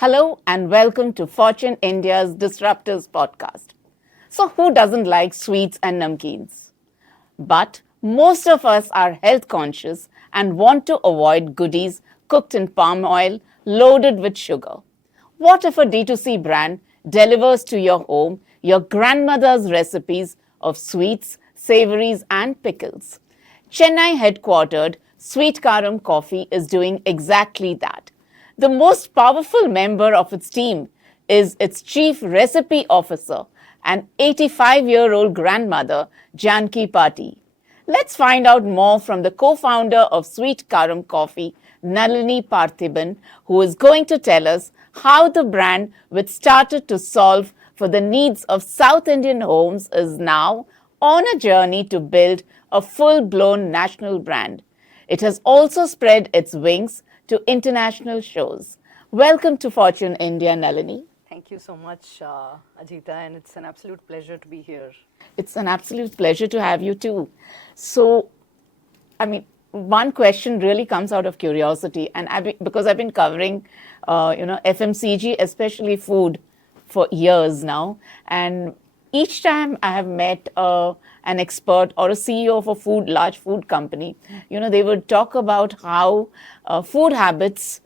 Hello and welcome to Fortune India's Disruptors podcast. So, who doesn't like sweets and namkeens? But most of us are health conscious and want to avoid goodies cooked in palm oil loaded with sugar. What if a D2C brand delivers to your home your grandmother's recipes of sweets, savories, and pickles? Chennai headquartered Sweet Karam Coffee is doing exactly that. The most powerful member of its team is its chief recipe officer, an 85-year-old grandmother, Janaki Patti. Let's find out more from the co-founder of Sweet Karam Coffee, Nalini Parthiban, who is going to tell us how the brand, which started to solve for the needs of South Indian homes, is now on a journey to build a full-blown national brand. It has also spread its wings to international shows. Welcome to Fortune India, Nalini. Thank you so much, Ajita, and it's an absolute pleasure to be here. It's an absolute pleasure to have you too. So, one question really comes out of curiosity, and because I've been covering, FMCG, especially food, for years now, and each time I have met an expert or a CEO of a large food company, they would talk about how food habits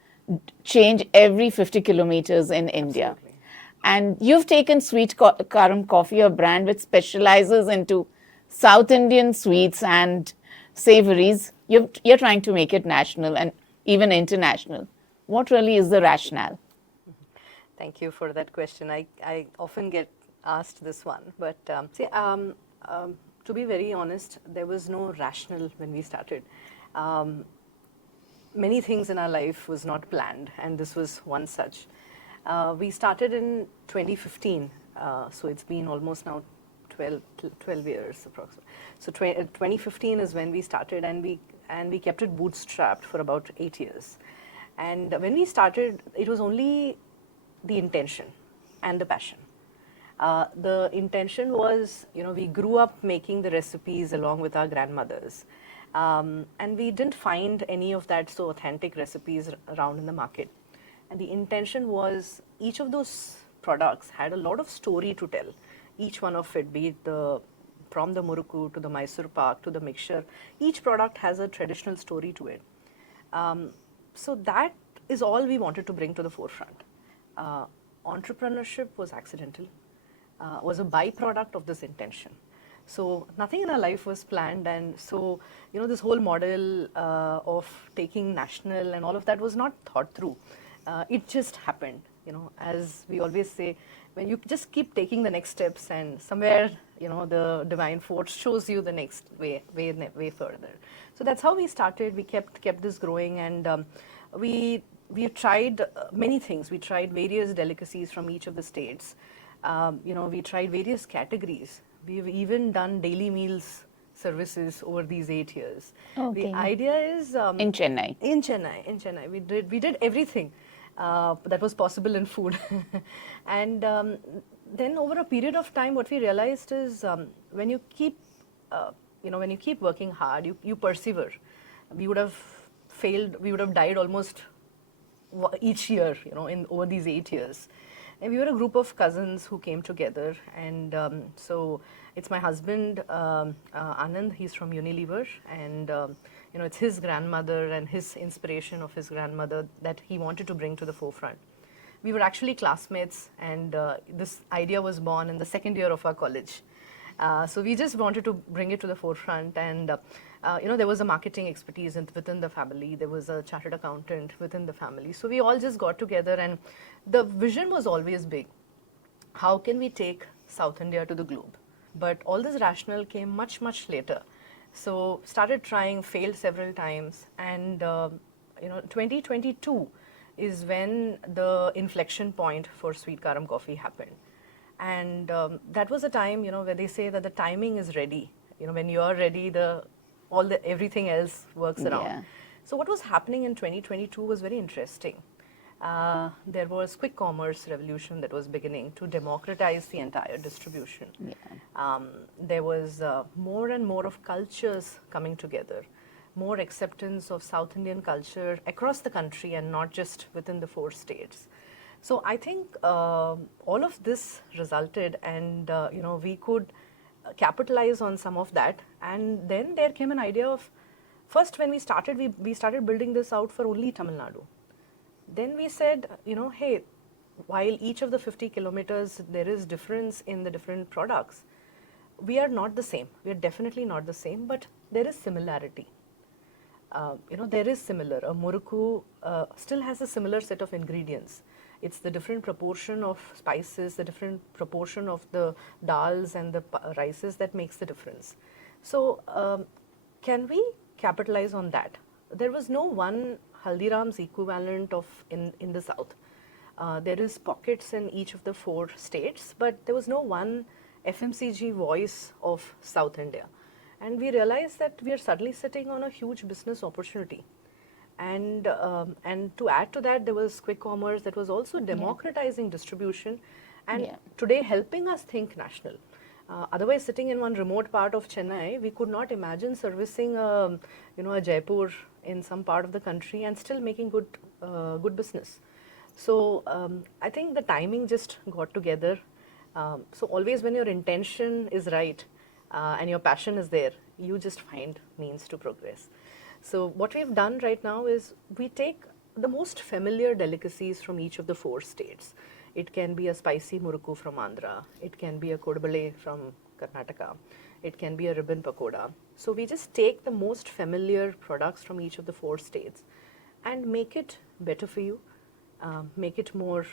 change every 50 kilometers in India. Absolutely. And you've taken Sweet Karam Coffee, a brand which specializes into South Indian sweets and savories. You're trying to make it national and even international. What really is the rationale? Thank you for that question. I often get asked this one, but to be very honest, there was no rationale when we started. Many things in our life was not planned, and this was one such. We started in 2015, so it's been almost now 12 years approximately. So 2015 is when we started, and we kept it bootstrapped for about 8 years. And when we started, it was only the intention and the passion. The intention was, we grew up making the recipes along with our grandmothers. And we didn't find any of that so authentic recipes around in the market. And the intention was each of those products had a lot of story to tell. Each one of it, be it from the murukku to the Mysore pak to the mixture, each product has a traditional story to it. So that is all we wanted to bring to the forefront. Entrepreneurship was accidental, was a byproduct of this intention. So nothing in our life was planned, and so this whole model of taking national and all of that was not thought through. It just happened. As we always say, when you just keep taking the next steps, and somewhere the divine force shows you the next way further. So that's how we started. We kept this growing, and we tried many things. We tried various delicacies from each of the states. We tried various categories. We've even done daily meals services over these 8 years. Okay. The idea is In Chennai. In Chennai, we did everything that was possible in food, and then over a period of time, what we realized is when you keep working hard, you persevere. We would have failed. We would have died almost each year, in over these 8 years. And we were a group of cousins who came together, and so it's my husband, Anand. He's from Unilever, and it's his grandmother and his inspiration of his grandmother that he wanted to bring to the forefront. We were actually classmates, and this idea was born in the second year of our college. So we just wanted to bring it to the forefront, and there was a marketing expertise within the family. There was a chartered accountant within the family. So we all just got together, and the vision was always big. How can we take South India to the globe? But all this rationale came much, much later. So started trying, failed several times, and 2022 is when the inflection point for Sweet Karam Coffee happened. And that was a time, where they say that the timing is ready. When you are ready, everything else works around. Yeah. So what was happening in 2022 was very interesting. There was quick commerce revolution that was beginning to democratize the entire distribution. Yeah. There was more and more of cultures coming together, more acceptance of South Indian culture across the country and not just within the 4 states. So I think all of this resulted, and we could capitalize on some of that. And then there came an idea of, first when we started building this out for only Tamil Nadu. Then we said, hey, while each of the 50 kilometers there is difference in the different products, we are not the same. We are definitely not the same, but there is similarity. There is similar. A murukku still has a similar set of ingredients. It's the different proportion of spices, the different proportion of the dals and the rices that makes the difference. So, can we capitalize on that? There was no one Haldiram's equivalent of in the south. There is pockets in each of the 4 states, but there was no one FMCG voice of South India. And we realized that we are suddenly sitting on a huge business opportunity. And to add to that, there was quick commerce that was also democratizing distribution, and today helping us think national. Otherwise, sitting in one remote part of Chennai, we could not imagine servicing a Jaipur in some part of the country and still making good business. So I think the timing just got together. So always when your intention is right and your passion is there, you just find means to progress. So what we've done right now is we take the most familiar delicacies from each of the 4 states. It can be a spicy murukku from Andhra. It can be a kodbale from Karnataka. It can be a ribbon pakoda. So we just take the most familiar products from each of the 4 states and make it better for you, make it more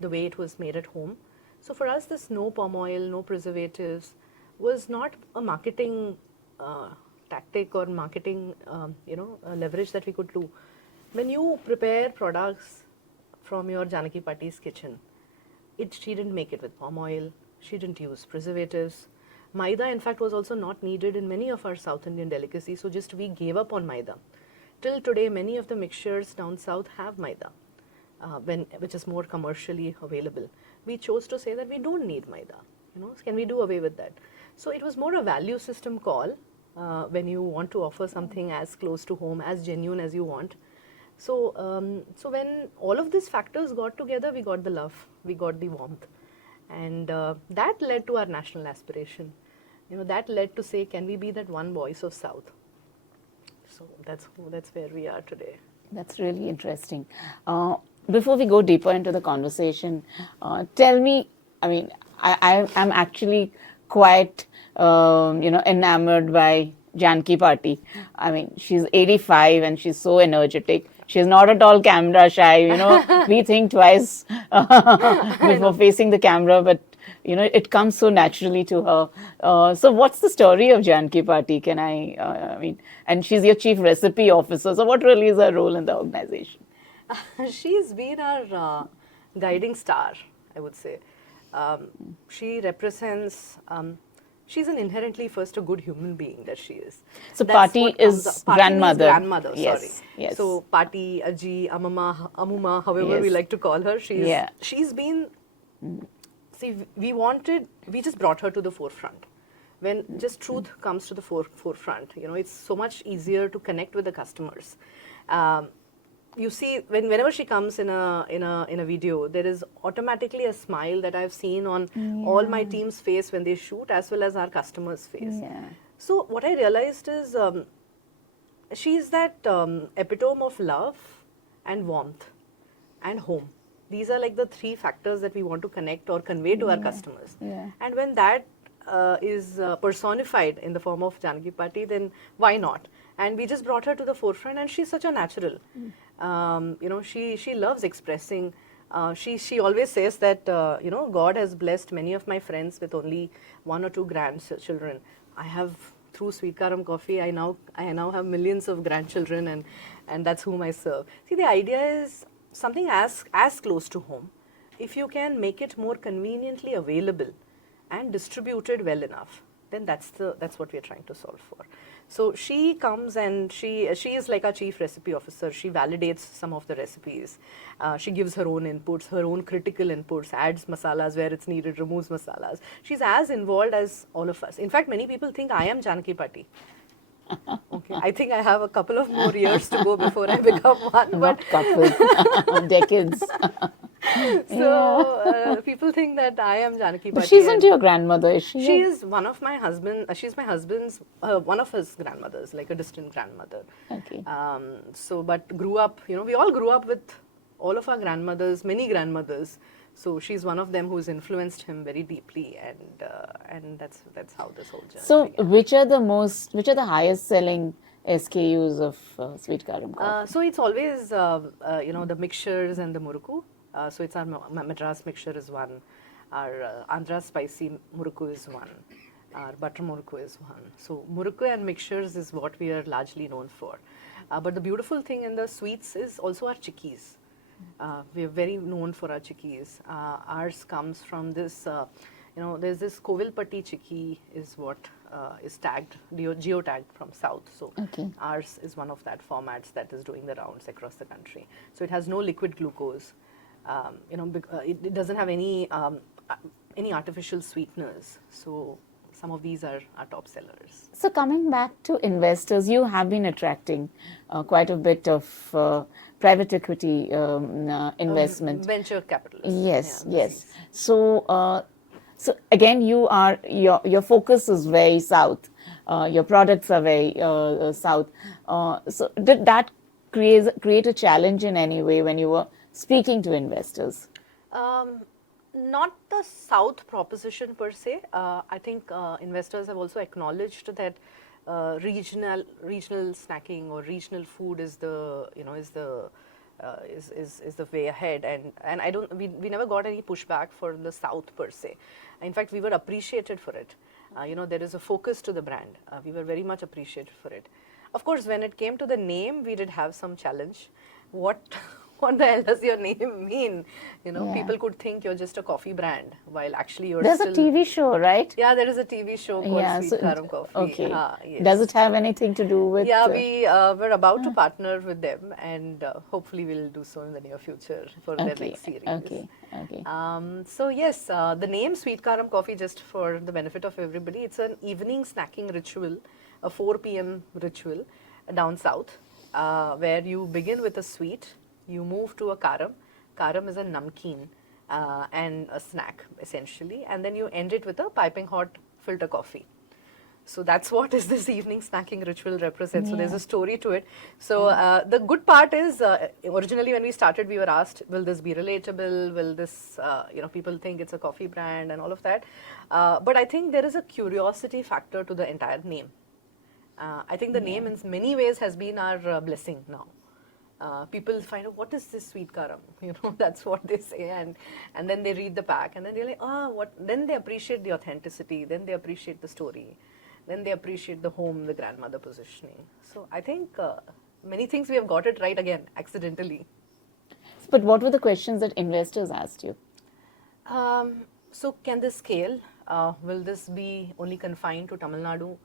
the way it was made at home. So for us, this no palm oil, no preservatives was not a marketing tactic or marketing leverage that we could do. When you prepare products from your Janaki Patti's kitchen, she didn't make it with palm oil, she didn't use preservatives. Maida, in fact, was also not needed in many of our South Indian delicacies, so just we gave up on maida. Till today, many of the mixtures down south have maida, which is more commercially available. We chose to say that we don't need maida. Can we do away with that? So it was more a value system call when you want to offer something as close to home, as genuine as you want. So, when all of these factors got together, we got the love, we got the warmth, and that led to our national aspiration. That led to say, can we be that one voice of South? So that's where we are today. That's really interesting. Before we go deeper into the conversation, tell me, I am actually quite, enamored by Janaki Patti. She's 85 and she's so energetic. She's not at all camera shy, we think twice before facing the camera, but it comes so naturally to her. So what's the story of Janaki Patti? And she's your chief recipe officer. So what really is her role in the organization? She's been our guiding star, I would say. She represents, she's an inherently first a good human being that she is. So Patti is grandmother. Grandmother, yes, sorry. Yes. So Patti, Aji, Amuma, however we like to call her, she's been, see, we just brought her to the forefront. When just truth comes to the forefront, it's so much easier to connect with the customers. You see, whenever she comes in a video, there is automatically a smile that I've seen on all my team's face when they shoot, as well as our customers' face. Yeah. So what I realized is she's that epitome of love and warmth and home. These are like the 3 factors that we want to connect or convey to our customers. Yeah. And when that is personified in the form of Janaki Patti, then why not? And we just brought her to the forefront, and she's such a natural. She loves expressing. She always says that God has blessed many of my friends with only 1 or 2 grandchildren. I have, through Sweet Karam Coffee, I now have millions of grandchildren, and that's whom I serve. See, the idea is something as close to home. If you can make it more conveniently available and distributed well enough, then that's what we are trying to solve for. So she comes and she is like our chief recipe officer. She validates some of the recipes. She gives her own inputs, her own critical inputs, adds masalas where it's needed, removes masalas. She's as involved as all of us. In fact, many people think I am Janaki Patti. Okay, I think I have a couple of more years to go before I become one. Not couple, decades. So people think that I am Janaki But Patti. she isn't your grandmother, is she? She is one of my husband. She's my husband's one of his grandmothers, like a distant grandmother. Okay. But grew up. We all grew up with all of our grandmothers, many grandmothers. So she's one of them who's influenced him very deeply, and that's how this whole journey So, began. which are the highest selling SKUs of Sweet Karam Coffee? So it's always the mixtures and the murukku. So it's our Madras mixture is one, our Andhra spicy murukku is one, our butter murukku is one. So murukku and mixtures is what we are largely known for. But the beautiful thing in the sweets is also our chikkis. We are very known for our chikkis. Ours comes from this, there's this Kovilpatti chikki is what is tagged, geotagged from south. So Okay. ours is one of that formats that is doing the rounds across the country. So it has no liquid glucose. It doesn't have any artificial sweeteners. So some of these are our top sellers. So, coming back to investors, you have been attracting quite a bit of private equity investment. Venture capitalists. Yes, Yeah, yes. VCs. So again, your focus is very south. Your products are very south. So did that create a challenge in any way when you were speaking to investors? Not the South proposition per se. I think investors have also acknowledged that regional snacking or regional food is the is the way ahead, and we never got any pushback for the South per se. In fact, we were appreciated for it. There is a focus to the brand. We were very much appreciated for it. Of course, when it came to the name, we did have some challenge. What the hell does your name mean? Yeah. People could think you're just a coffee brand, while actually you're There's still. a TV show, right? Yeah, there is a TV show called Yeah, Sweet so Karam Coffee. okay. Yes. Does it have anything to do with? Yeah, we were about to partner with them, and hopefully we'll do so in the near future for their Okay, next series. okay, okay. So yes, the name Sweet Karam Coffee, just for the benefit of everybody, it's an evening snacking ritual, a 4 p.m. ritual down south, where you begin with a sweet, you move to a karam. Karam is a namkeen and a snack essentially, and then you end it with a piping hot filter coffee. So that's what is this evening snacking ritual represents. So there's a story to it. So the good part is, originally when we started, we were asked, will this be relatable? Will this, people think it's a coffee brand and all of that. But I think there is a curiosity factor to the entire name. I think the name in many ways has been our blessing now. People find out, what is this Sweet Karam? That's what they say, and then they read the pack, and then they're like, what? Then they appreciate the authenticity, then they appreciate the story, then they appreciate the home, the grandmother positioning. So I think many things we have got it right again, accidentally. But what were the questions that investors asked you? So can this scale? Will this be only confined to Tamil Nadu?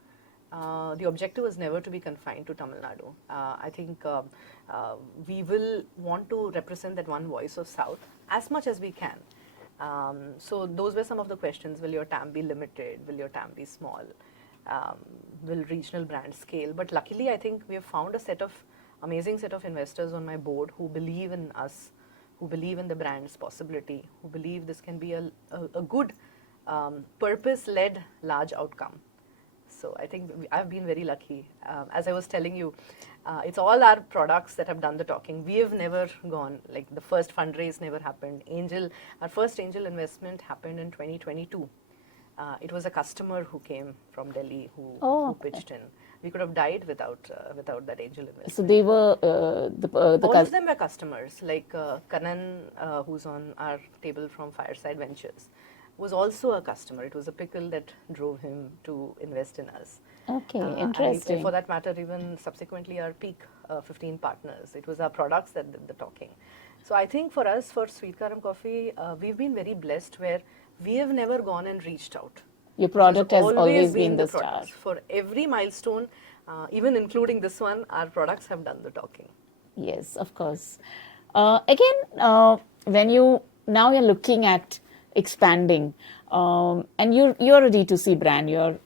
The objective is never to be confined to Tamil Nadu. I think we will want to represent that one voice of South as much as we can. So those were some of the questions. Will your TAM be limited? Will your TAM be small? Will regional brands scale? But luckily, I think we have found a amazing set of investors on my board who believe in us, who believe in the brand's possibility, who believe this can be a good purpose-led large outcome. So I think I've been very lucky. As I was telling you, it's all our products that have done the talking. We have never gone, like the first fundraise never happened. Our first angel investment happened in 2022. It was a customer who came from Delhi who pitched in. We could have died without that angel investment. So they were All of them were customers, like Kanan, who's on our table from Fireside Ventures, was also a customer. It was a pickle that drove him to invest in us. Okay, And interesting. for that matter, even subsequently our peak 15 partners. It was our products that did the talking. So I think for us, for Sweet Karam Coffee, we've been very blessed where we have never gone and reached out. Your product has It's always been the products. star. For every milestone, even including this one, our products have done the talking. Yes, of course. When you're looking at expanding, and you're a D2C brand, you're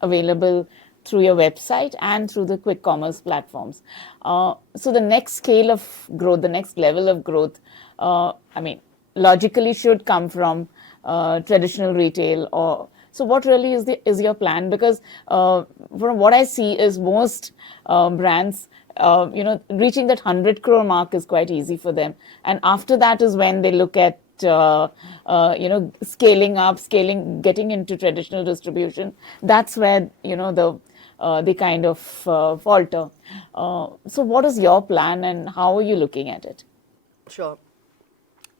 available through your website and through the quick commerce platforms. So the next scale of growth, the next level of growth, logically should come from traditional retail, or so what really is your plan? Because from what I see is most brands, reaching that 100 crore mark is quite easy for them, and after that is when they look at scaling up, getting into traditional distribution. That's where they kind of falter. So what is your plan and how are you looking at it? Sure.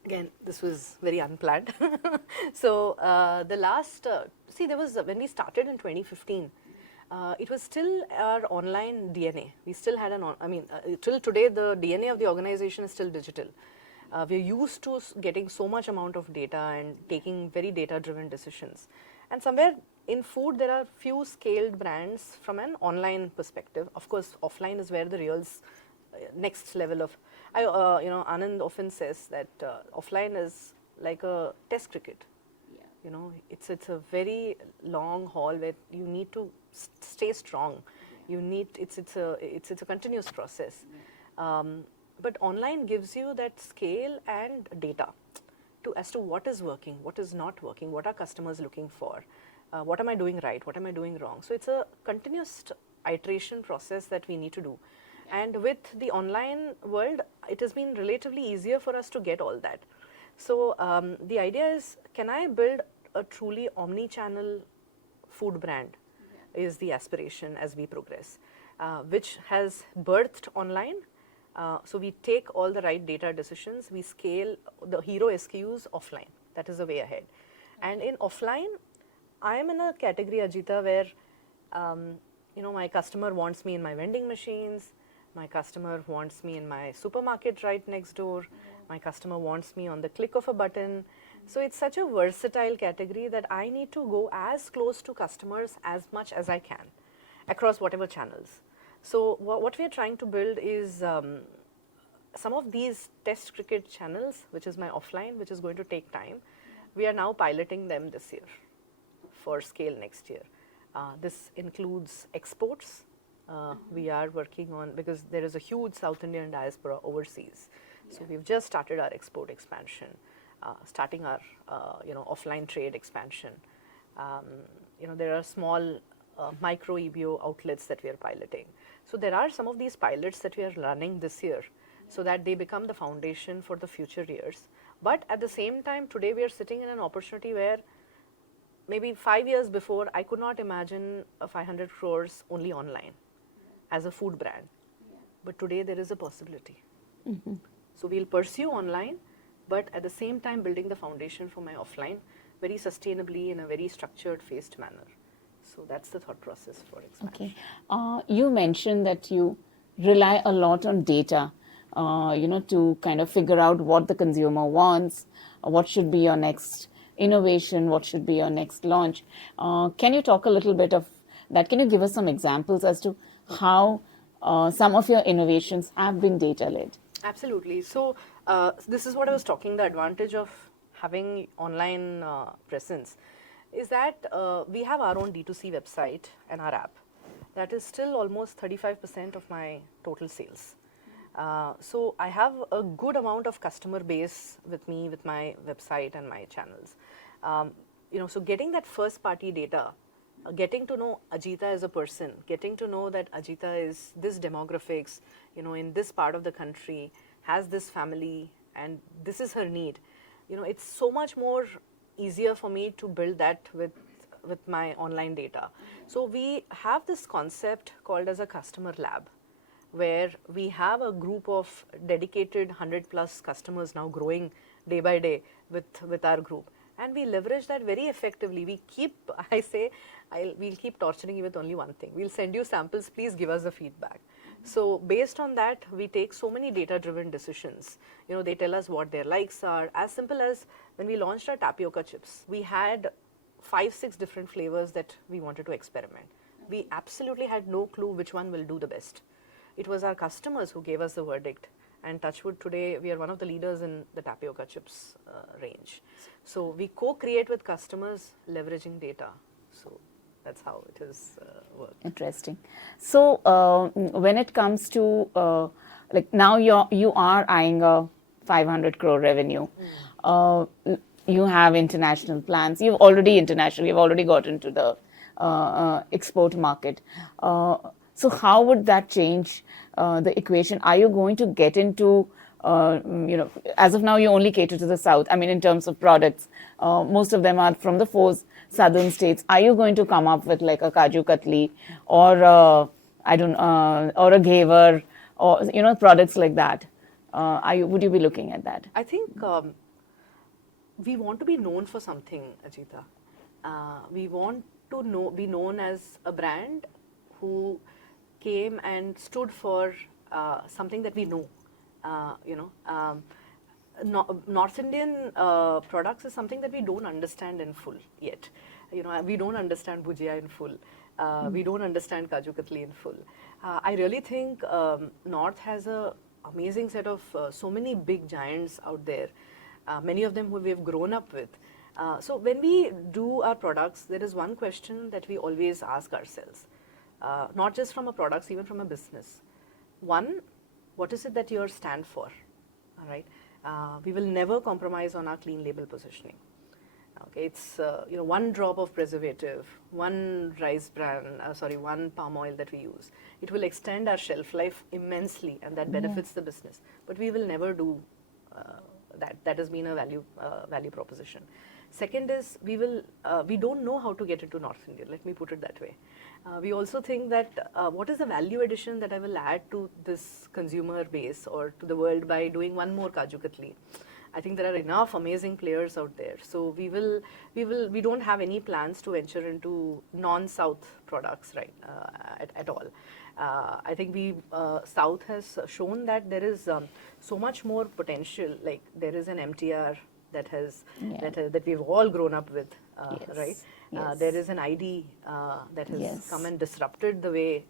Again, this was very unplanned. So the last, there was, when we started in 2015, it was still our online DNA. We still had till today, the DNA of the organization is still digital. We're used to getting so much amount of data and taking very data-driven decisions. And somewhere in food, there are few scaled brands from an online perspective. Of course, offline is where the real next level of, Anand often says that offline is like a test cricket. Yeah. It's a very long haul where you need to stay strong. You need, it's a continuous process. Yeah. But online gives you that scale and data as to what is working, what is not working, what are customers looking for, what am I doing right, what am I doing wrong. So it's a continuous iteration process that we need to do. And with the online world, it has been relatively easier for us to get all that. So the idea is, can I build a truly omni-channel food brand? Yeah. Is the aspiration as we progress, which has birthed online. So we take all the right data decisions, we scale the hero SKUs offline. That is the way ahead. Okay. And in offline, I am in a category, Ajita, where my customer wants me in my vending machines, my customer wants me in my supermarket right next door, my customer wants me on the click of a button. So it's such a versatile category that I need to go as close to customers as much as I can across whatever channels. So what we are trying to build is some of these test cricket channels, which is my offline, which is going to take time. We are now piloting them this year for scale next year. This includes exports. We are working on, because there is a huge South Indian diaspora overseas. So we've just started our export expansion, starting our offline trade expansion. There are small micro EBO outlets that we are piloting. So there are some of these pilots that we are running this year, so that they become the foundation for the future years. But at the same time, today we are sitting in an opportunity where maybe 5 years before, I could not imagine a 500 crores only online as a food brand. Yeah. But today there is a possibility. Mm-hmm. So we'll pursue online, but at the same time building the foundation for my offline very sustainably in a very structured, phased manner. So that's the thought process for expansion. Okay. You mentioned that you rely a lot on data, to kind of figure out what the consumer wants, what should be your next innovation, what should be your next launch. Can you talk a little bit of that? Can you give us some examples as to how some of your innovations have been data-led? Absolutely. So this is what I was talking, the advantage of having online presence is that we have our own D2C website and our app. That is still almost 35% of my total sales. So I have a good amount of customer base with me, with my website and my channels. So getting that first party data, getting to know Ajita as a person, getting to know that Ajita is this demographics, in this part of the country, has this family, and this is her need. It's so much more easier for me to build that with my online data. So we have this concept called as a customer lab, where we have a group of dedicated 100 plus customers now growing day by day with our group. And we leverage that very effectively. We'll keep torturing you with only one thing. We'll send you samples, please give us the feedback. So based on that, we take so many data-driven decisions. They tell us what their likes are. As simple as when we launched our tapioca chips, we had 5-6 different flavors that we wanted to experiment. We absolutely had no clue which one will do the best. It was our customers who gave us the verdict. And touchwood, today we are one of the leaders in the tapioca chips range. So we co-create with customers leveraging data. So that's how it is work. Interesting. So when it comes to like now you are eyeing a 500 crore revenue. Uh, you have international plans. You've already international. You've already got into the export market. So how would that change the equation? Are you going to get into as of now, you only cater to the south. I mean, in terms of products, most of them are from the four southern states. Are you going to come up with like a Kaju Katli or I don't or a Ghevar or products like that? Would you be looking at that? I think we want to be known for something, Ajita. We want to be known as a brand who came and stood for something that we know. North Indian products is something that we don't understand in full yet. We don't understand bhujia in full. We don't understand Kaju Katli in full. I really think North has a amazing set of so many big giants out there. Many of them who we have grown up with. So when we do our products, there is one question that we always ask ourselves, not just from a products, even from a business. One, what is it that you stand for? All right, we will never compromise on our clean label positioning. Okay, it's one drop of preservative, one rice bran, one palm oil that we use. It will extend our shelf life immensely, and that benefits the business. But we will never do that. That has been a value proposition. Second is we don't know how to get into North India. Let me put it that way. We also think that what is the value addition that I will add to this consumer base or to the world by doing one more Kaju Katli? I think there are enough amazing players out there. So we don't have any plans to venture into non-South products, right, at all. I think South has shown that there is so much more potential. Like there is an MTR that we've all grown up with, right? Yes. There is an ID that has come and disrupted the way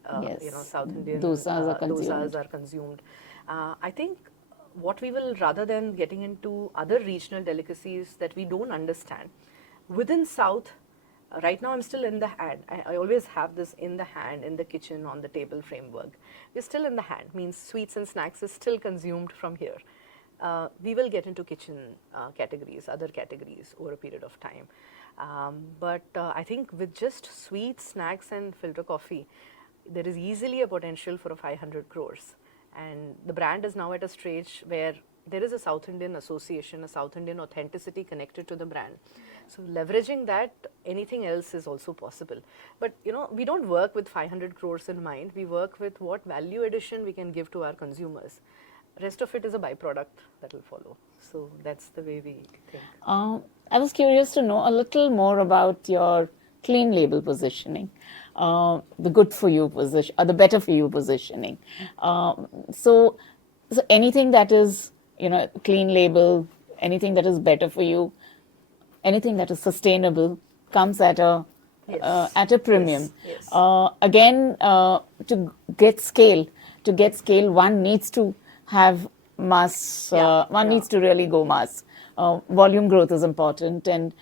South Indian dosas are consumed. I think what we will, rather than getting into other regional delicacies that we don't understand, within South, right now I'm still in the hand. I always have this in the hand, in the kitchen, on the table framework. We're still in the hand, means sweets and snacks is still consumed from here. We will get into kitchen categories, other categories over a period of time. But I think with just sweets, snacks and filter coffee, there is easily a potential for a 500 crores. And the brand is now at a stage where there is a South Indian association, a South Indian authenticity connected to the brand. So leveraging that, anything else is also possible. But we don't work with 500 crores in mind. We work with what value addition we can give to our consumers. Rest of it is a byproduct that will follow. So that's the way we think. I was curious to know a little more about your clean label positioning, the good for you position, or the better for you positioning. So anything that is, clean label, anything that is better for you, anything that is sustainable comes at a premium. Yes. Again, to get scale, one needs to have mass. Needs to really go mass. Volume growth is important, and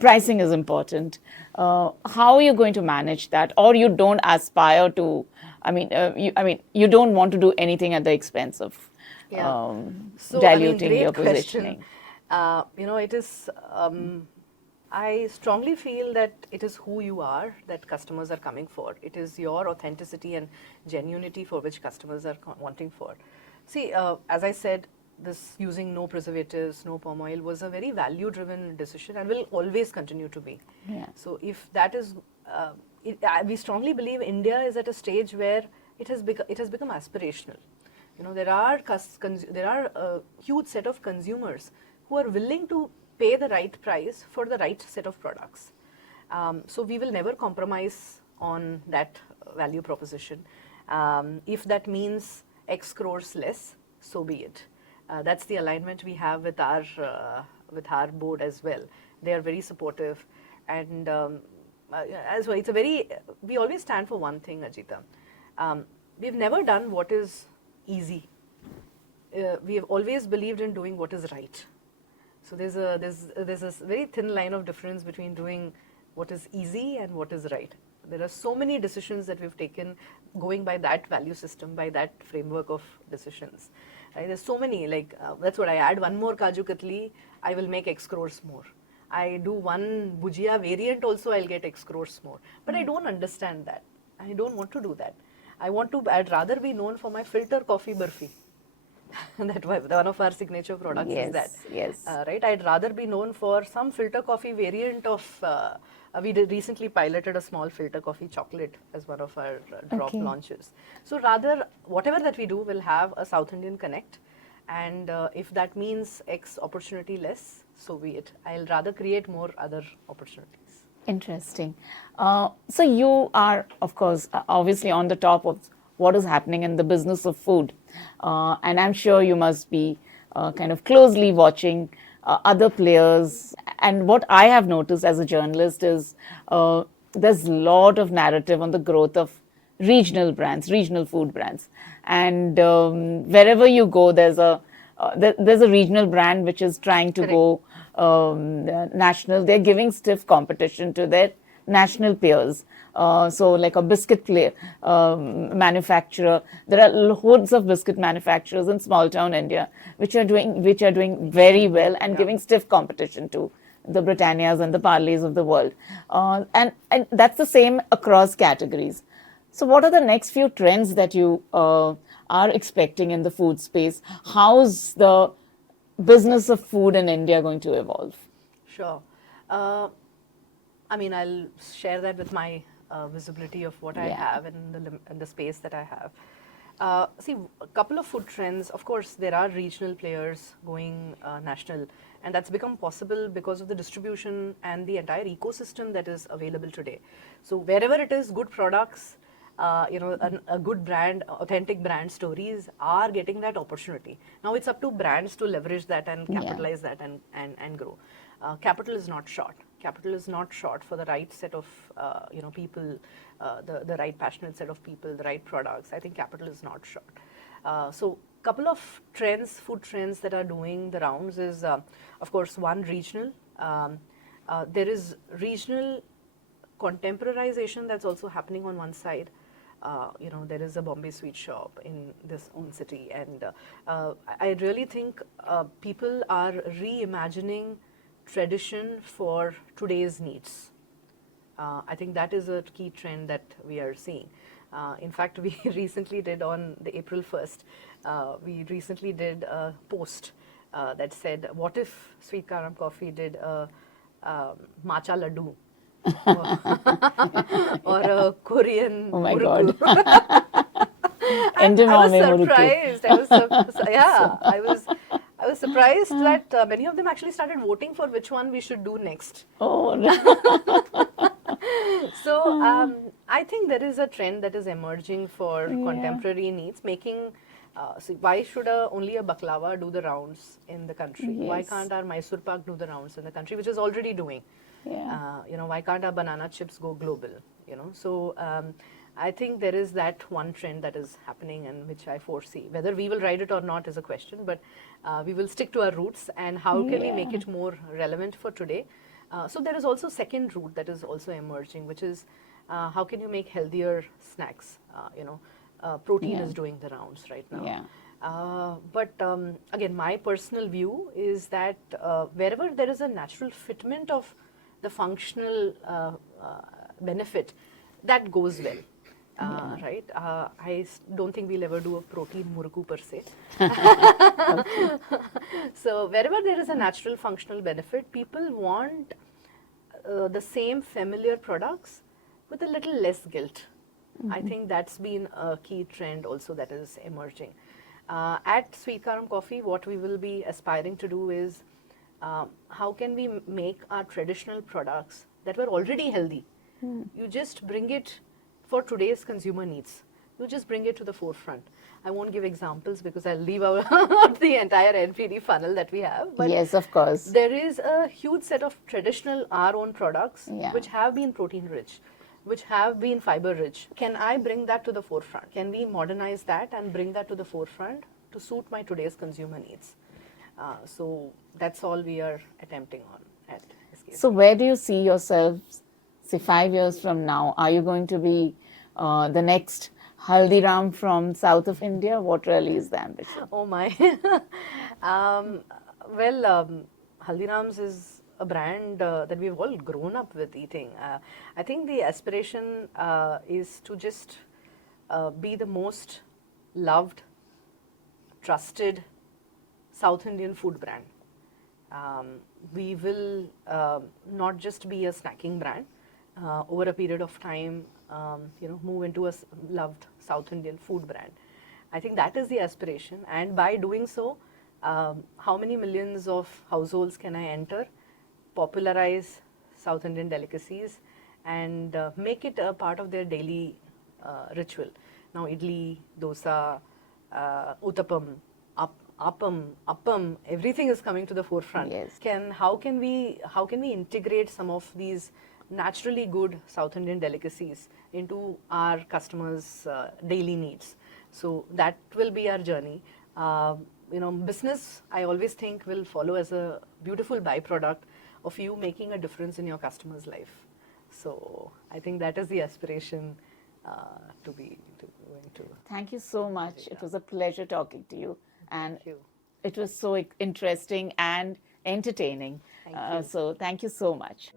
pricing is important. How are you going to manage that? Or you don't aspire to? You don't want to do anything at the expense of diluting your positioning. It is. I strongly feel that it is who you are that customers are coming for. It is your authenticity and genuinity for which customers are wanting for. See, as I said, this using no preservatives, no palm oil was a very value-driven decision and will always continue to be. Yeah. So if that is, we strongly believe India is at a stage where it has become aspirational. There are a huge set of consumers who are willing to pay the right price for the right set of products. So we will never compromise on that value proposition. If that means X crores less, so be it. That's the alignment we have with our board as well. They are very supportive, and as well, we always stand for one thing, Ajita. We've never done what is easy. We have always believed in doing what is right. So there's a very thin line of difference between doing what is easy and what is right. There are so many decisions that we've taken going by that value system, by that framework of decisions. Right? There's so many, like, that's what I add one more Kaju Katli, I will make X crores more. I do one bhujia variant also, I'll get X crores more. But I don't understand that. I don't want to do that. I'd rather be known for my filter coffee burfi. That one of our signature products is that. Yes. Right? I'd rather be known for some filter coffee variant of. We did recently piloted a small filter coffee chocolate as one of our drop Okay. launches. So rather, whatever that we do will have a South Indian connect, and if that means X opportunity less, so be it. I'll rather create more other opportunities. Interesting. So you are, of course, obviously on the top of what is happening in the business of food. And I'm sure you must be kind of closely watching other players. And what I have noticed as a journalist is there's a lot of narrative on the growth of regional brands, regional food brands. And wherever you go, there's a regional brand which is trying to Correct. go national. They're giving stiff competition to their national peers. So like a biscuit manufacturer, there are hordes of biscuit manufacturers in small town India which are doing very well and giving stiff competition to the Britannias and the Parleys of the world. And that's the same across categories. So what are the next few trends that you are expecting in the food space? How's the business of food in India going to evolve? Sure. I mean, I'll share that with my visibility of what I have in the space that I have. See, a couple of food trends. Of course, there are regional players going national, and that's become possible because of the distribution and the entire ecosystem that is available today. So wherever it is, good products, a good brand, authentic brand stories are getting that opportunity. Now it's up to brands to leverage that and capitalize that and grow. Capital is not short. Capital is not short for the right set of people, the right passionate set of people, the right products. I think capital is not short. So couple of trends, food trends that are doing the rounds is, of course, one regional. There is regional contemporarization that's also happening on one side. There is a Bombay sweet shop in this own city, and I really think people are reimagining tradition for today's needs. I think that is a key trend that we are seeing. In fact, we recently did on the April 1st, we recently did a post that said, what if Sweet Karam Coffee did a matcha laddu? Or a Korean Oh my muruku. God. I was surprised. I was surprised that many of them actually started voting for which one we should do next. Oh, no. So I think there is a trend that is emerging for contemporary needs, making. So why should only a baklava do the rounds in the country? Yes. Why can't our Mysore Pak do the rounds in the country, which is already doing? Why can't our banana chips go global? So I think there is that one trend that is happening and which I foresee. Whether we will ride it or not is a question, but we will stick to our roots and how can we make it more relevant for today? So there is also second route that is also emerging, which is how can you make healthier snacks? Protein is doing the rounds right now. But again, my personal view is that wherever there is a natural fitment of the functional benefit, that goes well. Right? I don't think we'll ever do a protein muruku per se. So wherever there is a natural functional benefit, people want the same familiar products with a little less guilt. I think that's been a key trend also that is emerging. At Sweet Karam Coffee, what we will be aspiring to do is how can we make our traditional products that were already healthy, you just bring it for today's consumer needs. You just bring it to the forefront. I won't give examples because I'll leave out the entire NPD funnel that we have. But yes, of course. There is a huge set of traditional our own products which have been protein rich, which have been fiber rich. Can I bring that to the forefront? Can we modernize that and bring that to the forefront to suit my today's consumer needs? So that's all we are attempting on at SKS. So where do you see yourselves, say 5 years from now? Are you going to be the next Haldiram from south of India? What really is the ambition? Oh my. um, well, Haldiram's is a brand that we've all grown up with eating. I think the aspiration is to just be the most loved, trusted South Indian food brand. We will not just be a snacking brand. Over a period of time, move into a loved South Indian food brand. I think that is the aspiration, and by doing so, how many millions of households can I enter, popularize South Indian delicacies, and make it a part of their daily ritual. Now, idli, dosa, uttapam, appam, everything is coming to the forefront. Yes. How can we integrate some of these naturally good South Indian delicacies into our customers' daily needs? So that will be our journey. Business, I always think, will follow as a beautiful byproduct of you making a difference in your customer's life. So I think that is the aspiration to going to. Thank you so much. It was a pleasure talking to you. And Thank you. it was so interesting and entertaining. Thank you. So thank you so much.